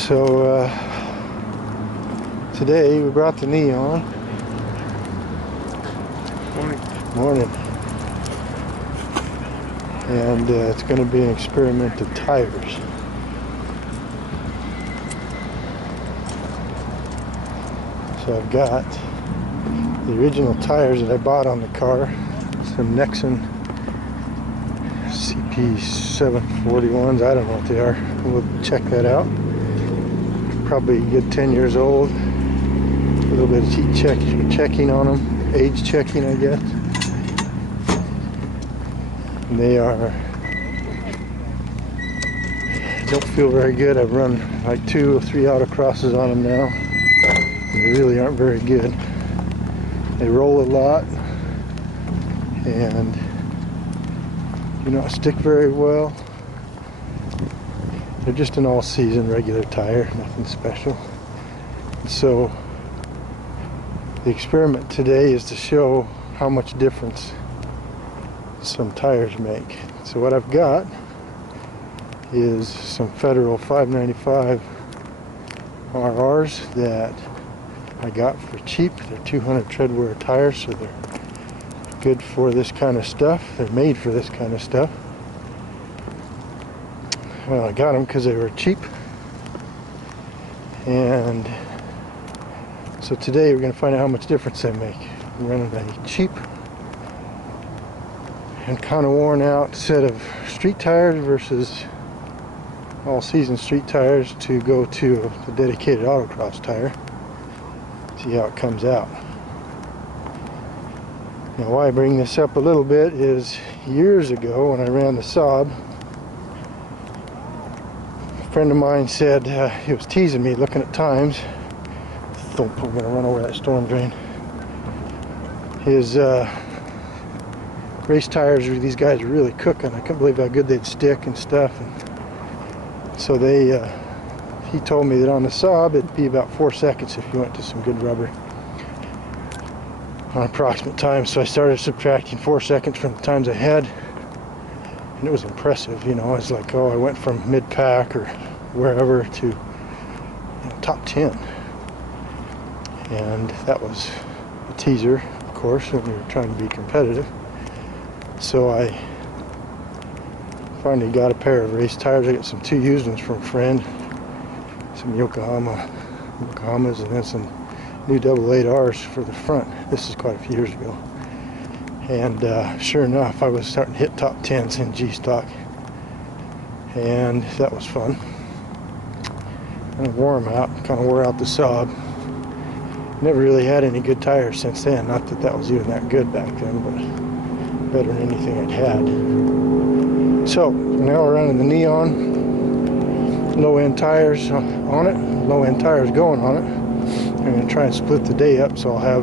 So today we brought the Neon. Morning. And it's going to be an experiment of tires. So I've got the original tires that I bought on the car, some Nexen CP6041s. I don't know what they are. We'll check that out. Probably a good 10 years old. A little bit of heat checking on them, age checking, I guess. And they don't feel very good. I've run like 2 or 3 autocrosses on them now. They really aren't very good. They roll a lot and do not stick very well. They're just an all-season regular tire, nothing special. And so the experiment today is to show how much difference some tires make. So what I've got is some Federal 595 RRs that I got for cheap. They're 200 tread wear tires, so they're good for this kind of stuff. They're made for this kind of stuff. Well, I got them because they were cheap. And so today we're going to find out how much difference they make. I'm running a cheap and kind of worn out set of street tires versus all-season street tires to go to the dedicated autocross tire. See how it comes out. Now why I bring this up a little bit is years ago when I ran the Saab, a friend of mine said he was teasing me looking at times. Thump, I'm going to run over that storm drain. His race tires, these guys are really cooking. I couldn't believe how good they'd stick and stuff. And so he told me that on the Saab it'd be about 4 seconds if you went to some good rubber on approximate time. So I started subtracting 4 seconds from the times I had, and it was impressive. You know, it's like, oh, I went from mid-pack or wherever to top 10, and that was a teaser, of course, when we were trying to be competitive. So I finally got a pair of race tires. I got some 2 used ones from a friend, some Yokohamas, and then some new 888Rs for the front. This is quite a few years ago. And sure enough, I was starting to hit top 10s in G-stock. And that was fun. And I wore them out, kind of wore out the Saab. Never really had any good tires since then. Not that that was even that good back then, but better than anything I'd had. So now we're running the Neon. Low-end tires on it, low-end tires going on it. I'm going to try and split the day up, so I'll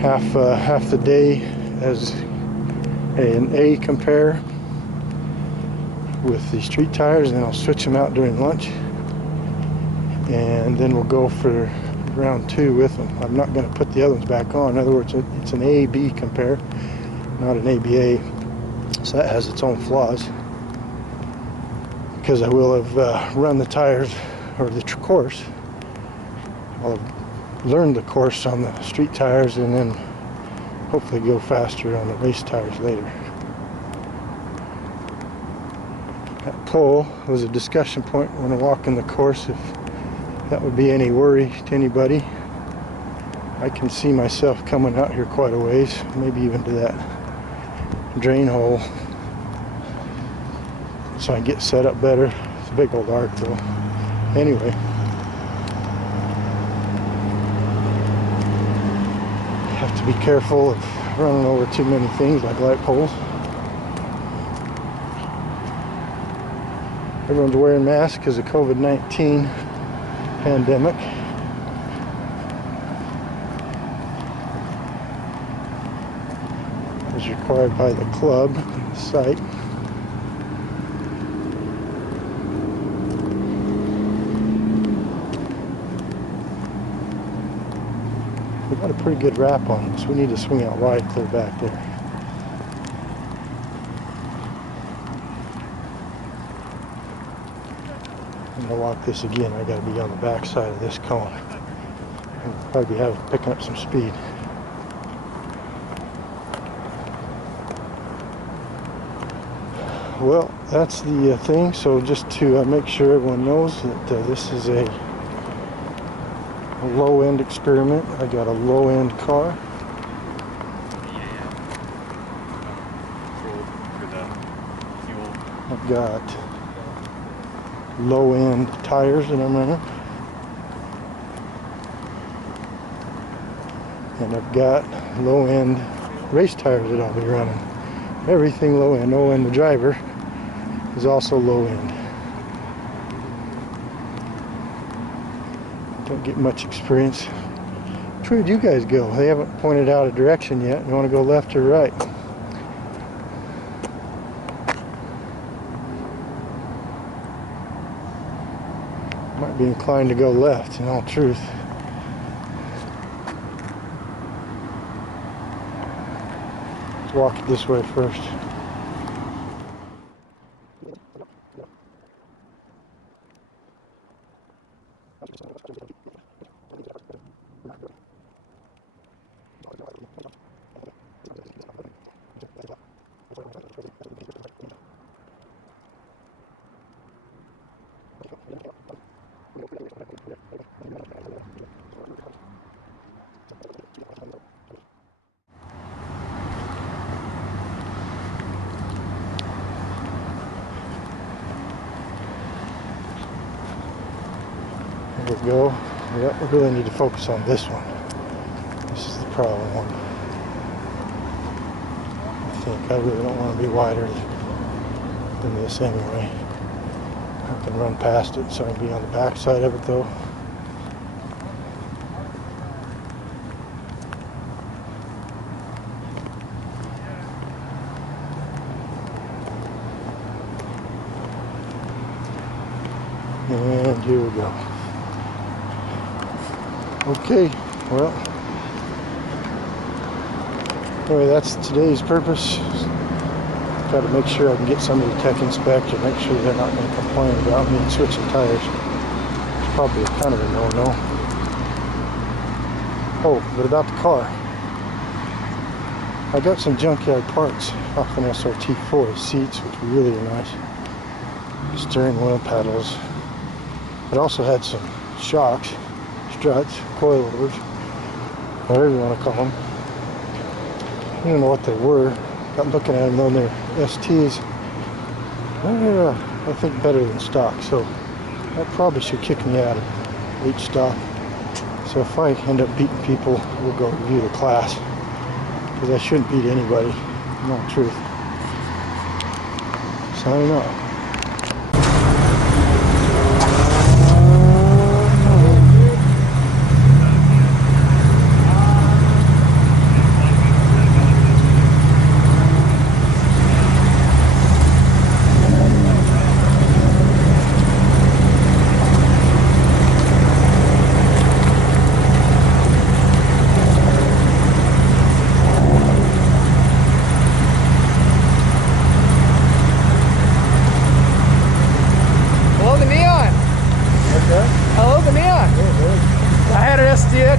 have half the day as an A compare with the street tires, and then I'll switch them out during lunch, and then we'll go for round 2 with them. I'm not going to put the other ones back on. In other words, it's an A-B compare, not an ABA, so that has its own flaws, because I will have run the tires, or the course. I'll have learned the course on the street tires and then hopefully go faster on the race tires later. That pole was a discussion point when I walk in the course, if that would be any worry to anybody. I can see myself coming out here quite a ways, maybe even to that drain hole, so I get set up better. It's a big old arc though. Anyway, have to be careful of running over too many things like light poles. Everyone's wearing masks because of COVID-19 pandemic. As required by the club site. We got a pretty good wrap on it, so we need to swing out wide, clear back there. I'm gonna walk this again. I gotta be on the back side of this cone. I'll probably be picking up some speed. Well, that's the thing. So just to make sure everyone knows that this is a low-end experiment. I got a low-end car. I've got low-end tires that I'm running. And I've got low-end race tires that I'll be running. Everything low-end. Oh, and the driver is also low-end. Don't get much experience. Which way do you guys go? They haven't pointed out a direction yet. You want to go left or right? Might be inclined to go left, in all truth. Let's walk it this way first. There we go. Yep, we really need to focus on this one. This is the problem one. I think I really don't want to be wider than this anyway. I can run past it so I can be on the back side of it though. And here we go. Okay, well, anyway, that's today's purpose. Got to make sure I can get somebody to tech inspect or make sure they're not going to complain about me switching tires. It's probably kind of a no-no. Oh, but about the car. I got some junkyard parts off an SRT4, seats, which really are nice. Steering wheel, pedals. It also had some shocks, struts, coilovers, whatever you want to call them. I don't know what they were. Got looking at them though, they're STs. They're, I think, better than stock, so that probably should kick me out of each stock. So if I end up beating people, we'll go review the class, because I shouldn't beat anybody, in all truth. Signing off.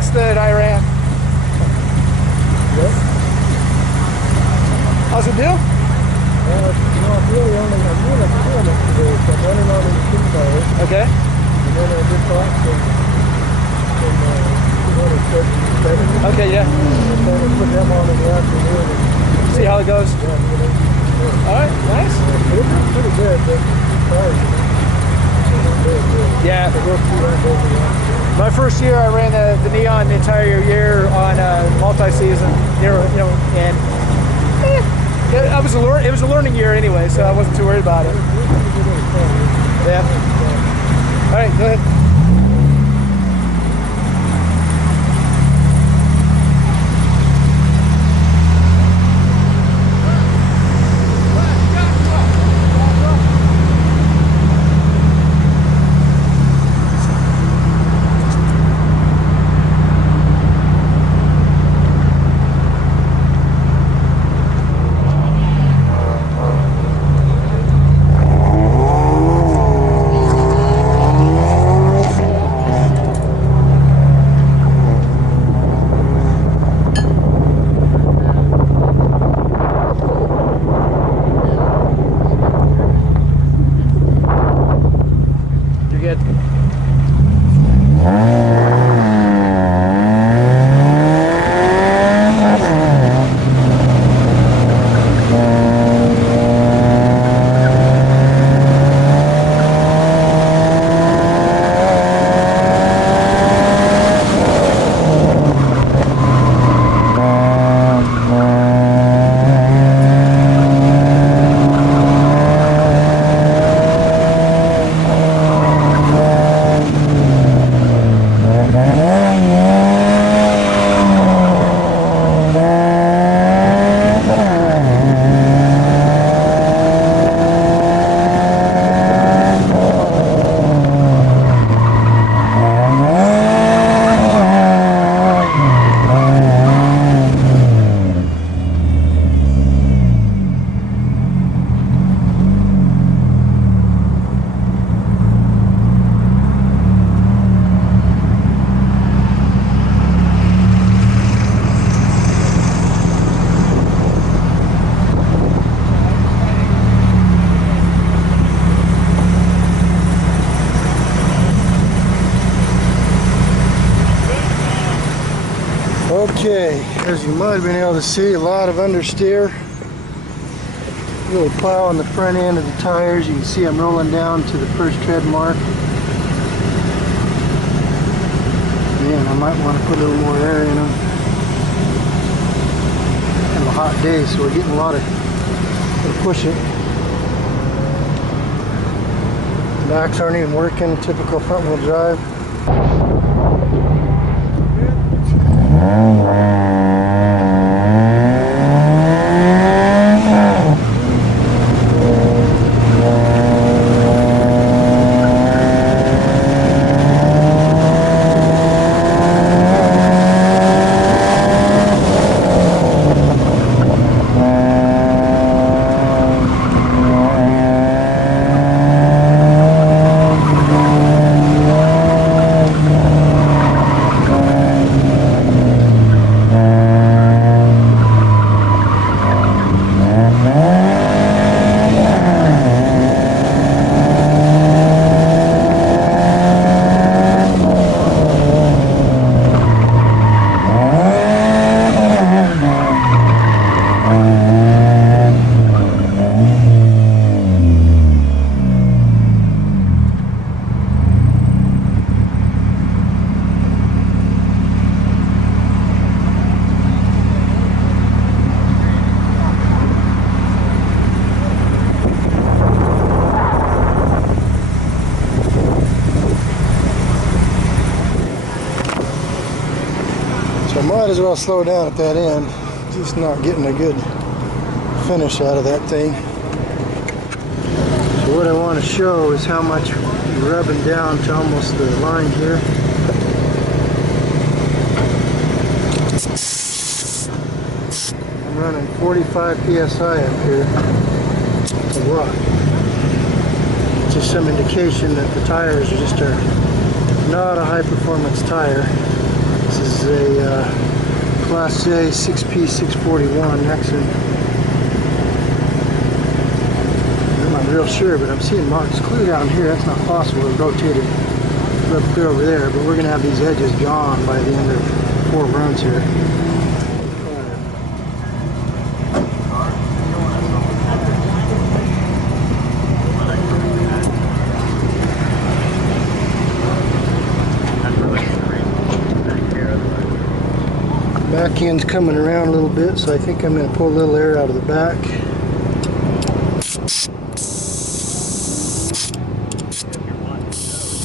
That I ran. Yep. How's it do? You know, I'm really only experiment today, so I'm running on these two tires. Okay. And then I just bought some 237. Okay, yeah. And then I put them on in the afternoon. And see how it goes? Yeah, alright, nice. It looks pretty good, but tires. Yeah. My first year, I ran the Neon the entire year on multi-season, and it was a learning year anyway, so I wasn't too worried about it. Yeah. All right, go ahead. Okay, as you might have been able to see, a lot of understeer. Really plow on the front end of the tires. You can see I'm rolling down to the first tread mark. Man, I might want to put a little more air in them. Kind of a hot day, so we're getting a lot of pushing. Backs aren't even working, typical front wheel drive. So I might as well slow down at that end. Just not getting a good finish out of that thing. So what I want to show is how much you're rubbing down to almost the line here. I'm running 45 psi up here. That's a lot. It's just some indication that the tires are not a high performance tire. This is a Class A CP6041 Nexen. I'm not real sure, but I'm seeing marks clear down here. That's not possible. It rotated up clear over there, but we're going to have these edges gone by the end of 4 runs here. Back end's coming around a little bit, so I think I'm going to pull a little air out of the back.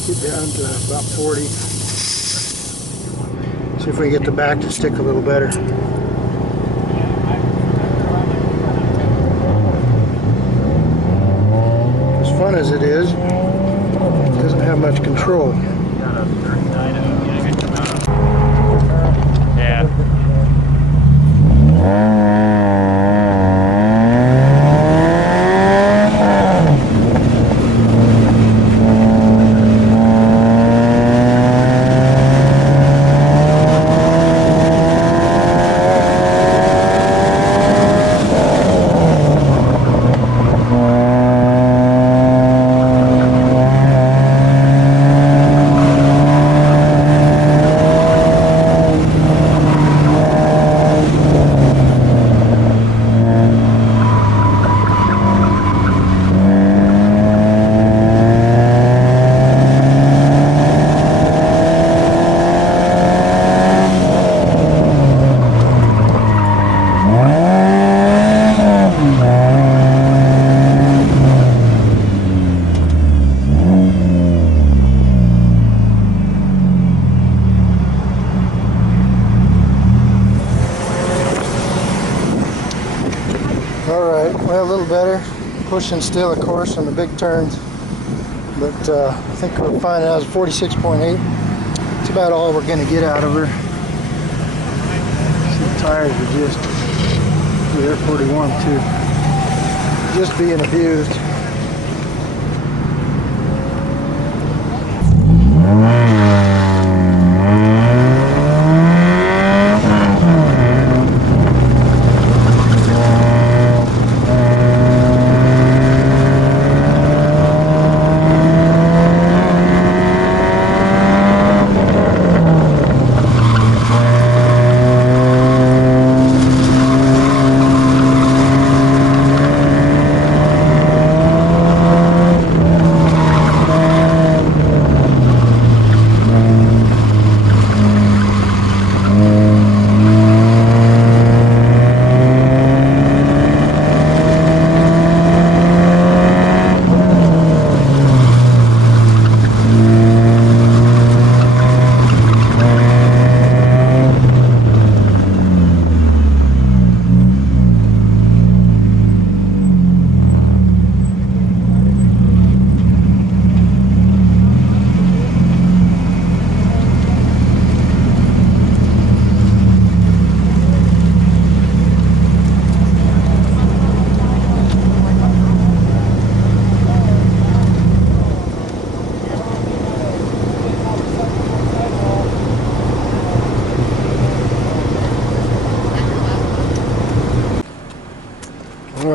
Get down to about 40. See if we can get the back to stick a little better. As fun as it is, it doesn't have much control. Yeah. Alright, well, a little better. Pushing still, of course, on the big turns. But I think we're finding out 46.8. It's about all we're going to get out of her. See, the tires are just, they're 41 too. Just being abused.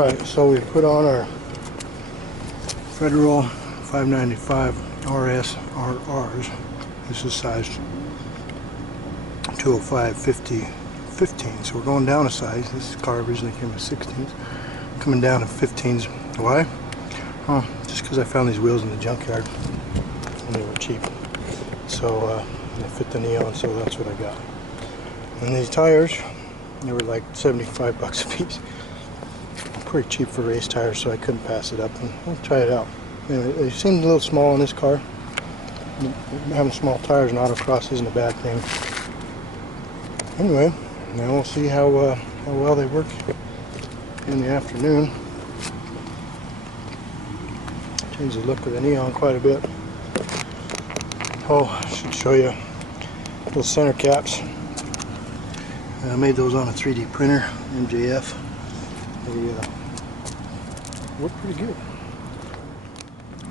Alright, so we put on our Federal 595 RS RRs. This is size 205 50 15, so we're going down a size. This car originally came with 16s, coming down to 15s. Why? Oh, just because I found these wheels in the junkyard and they were cheap. So they fit the Neon, so that's what I got. And these tires, they were like 75 bucks a piece. Pretty cheap for race tires, so I couldn't pass it up, and we'll try it out. Anyway, they seemed a little small on this car. Having small tires in autocross isn't a bad thing. Anyway, now we'll see how well they work in the afternoon. Change the look of the Neon quite a bit. Oh, I should show you little center caps. I made those on a 3D printer, MJF. They work pretty good.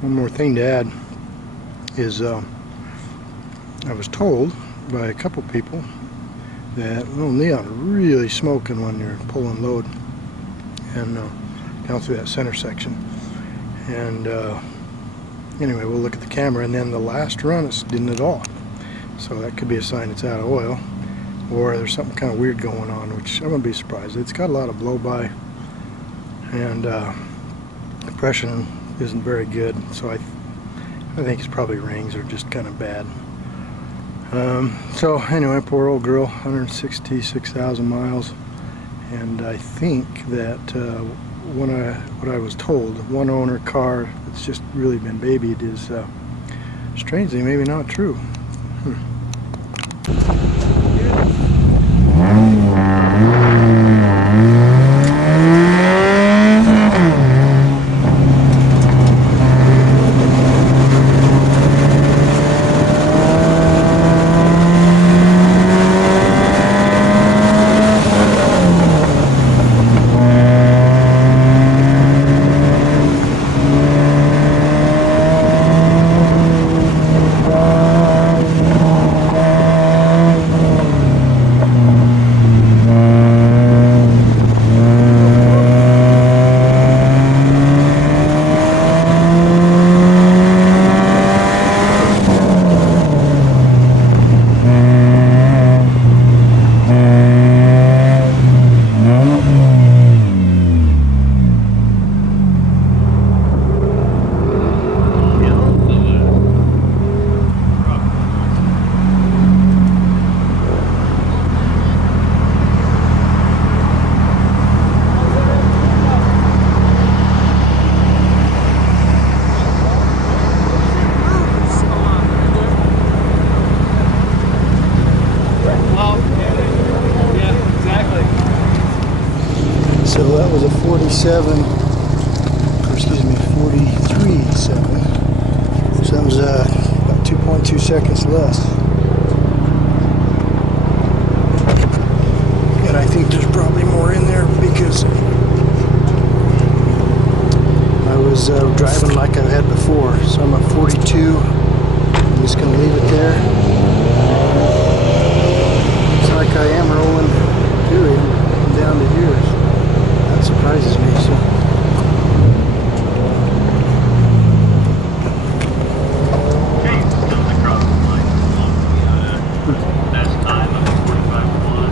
One more thing to add is I was told by a couple people that little Neon are really smoking when you're pulling load and down through that center section. And anyway, we'll look at the camera, and then the last run it didn't at all. So that could be a sign it's out of oil, or there's something kind of weird going on, which I wouldn't be surprised. It's got a lot of blow-by, and compression isn't very good, so I think it's probably rings are just kind of bad. So anyway, poor old girl, 166,000 miles, and I think that what I was told, one owner car that's just really been babied is strangely maybe not true. So that was a 47, or excuse me, 43.7. So that was about 2.2 seconds less. And I think there's probably more in there because I was driving like I had before. So I'm at 42. I'm just going to leave it there. It's like I am rolling through down to here. That surprises me. So. Best time of 45.1.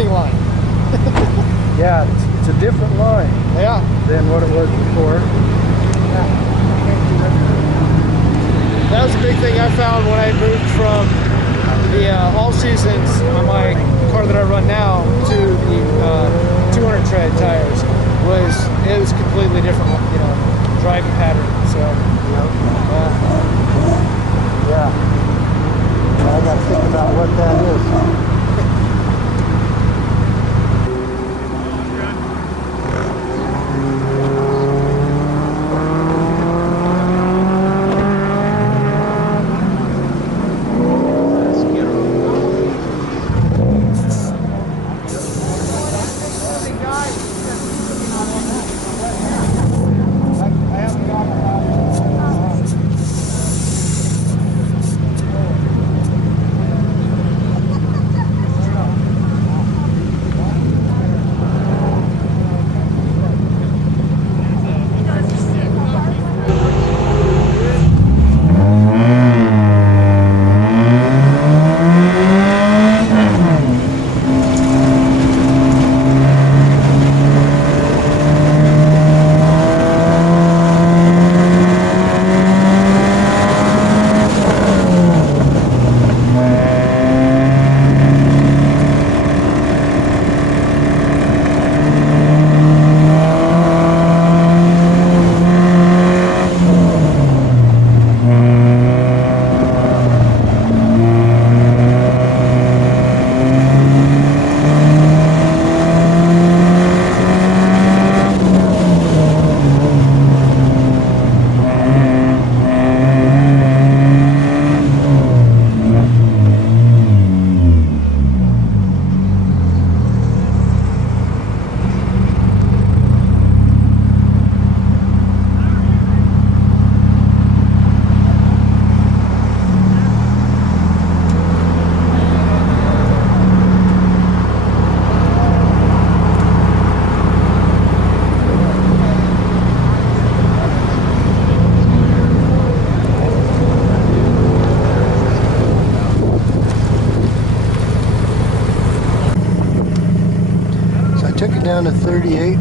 driving line. Yeah, it's a different line Yeah. than what it was before. That was a big thing I found when I moved from the all seasons on my car that I run now to the 200 tread tires. It was completely different, you know, driving pattern. So Yeah. I got to think about what that is. Took it down to 38.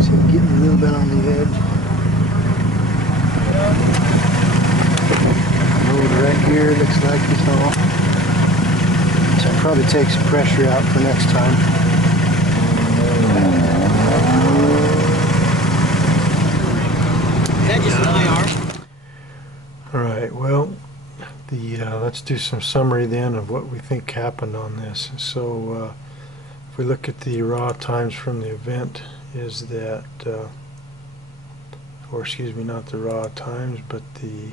See, getting a little bit on the edge. Road right here looks like it's all. So I'll probably take some pressure out for next time. Is that just an IR? All right, well, let's do some summary then of what we think happened on this. So if we look at the raw times from the event, is that, or excuse me, not the raw times, but the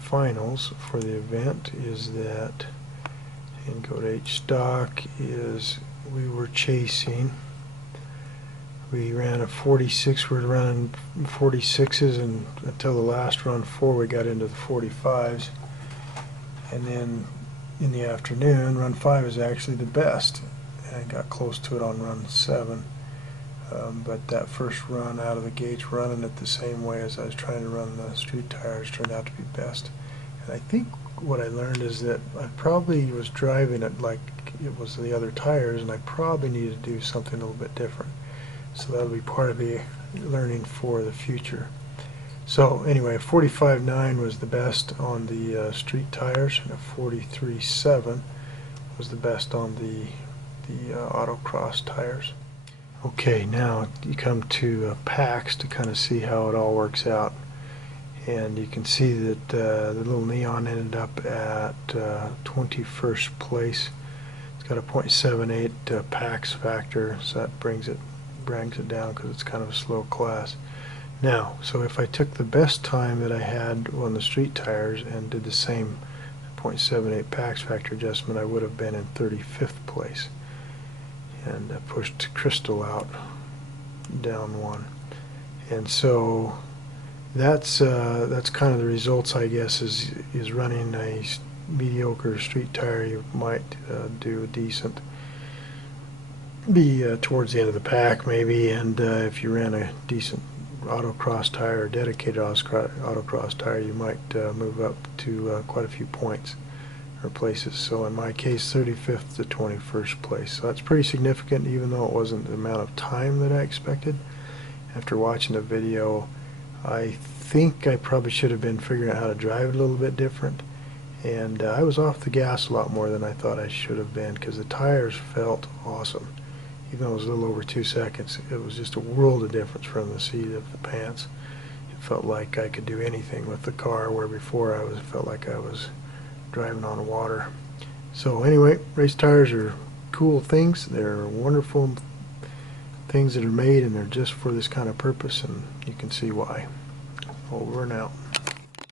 finals for the event is that, and go to H stock, is we were chasing. We ran a 46, we were running 46s, and until the last run 4 we got into the 45s. And then in the afternoon, run 5 is actually the best. And I got close to it on run 7. But that first run out of the gates, running it the same way as I was trying to run the street tires, turned out to be best. And I think what I learned is that I probably was driving it like it was the other tires, and I probably needed to do something a little bit different. So that'll be part of the learning for the future. So anyway, 45.9 was the best on the street tires, and a 43.7 was the best on the autocross tires. Okay, now you come to packs to kind of see how it all works out. And you can see that the little neon ended up at 21st place. It's got a 0.78 packs factor, so that brings it down because it's kind of a slow class. Now, so if I took the best time that I had on the street tires and did the same 0.78 packs factor adjustment, I would have been in 35th place, and pushed Crystal out down 1. And so that's kind of the results, I guess, is running a mediocre street tire. You might do a decent, be towards the end of the pack maybe, and if you ran a decent autocross tire or dedicated autocross tire, you might move up to quite a few points or places. So in my case, 35th to 21st place. So that's pretty significant, even though it wasn't the amount of time that I expected. After watching the video, I think I probably should have been figuring out how to drive it a little bit different. And I was off the gas a lot more than I thought I should have been, because the tires felt awesome. Even though it was a little over 2 seconds, it was just a world of difference from the seat of the pants. It felt like I could do anything with the car, where before felt like I was driving on water. So anyway, race tires are cool things. They're wonderful things that are made, and they're just for this kind of purpose, and you can see why. Over and out.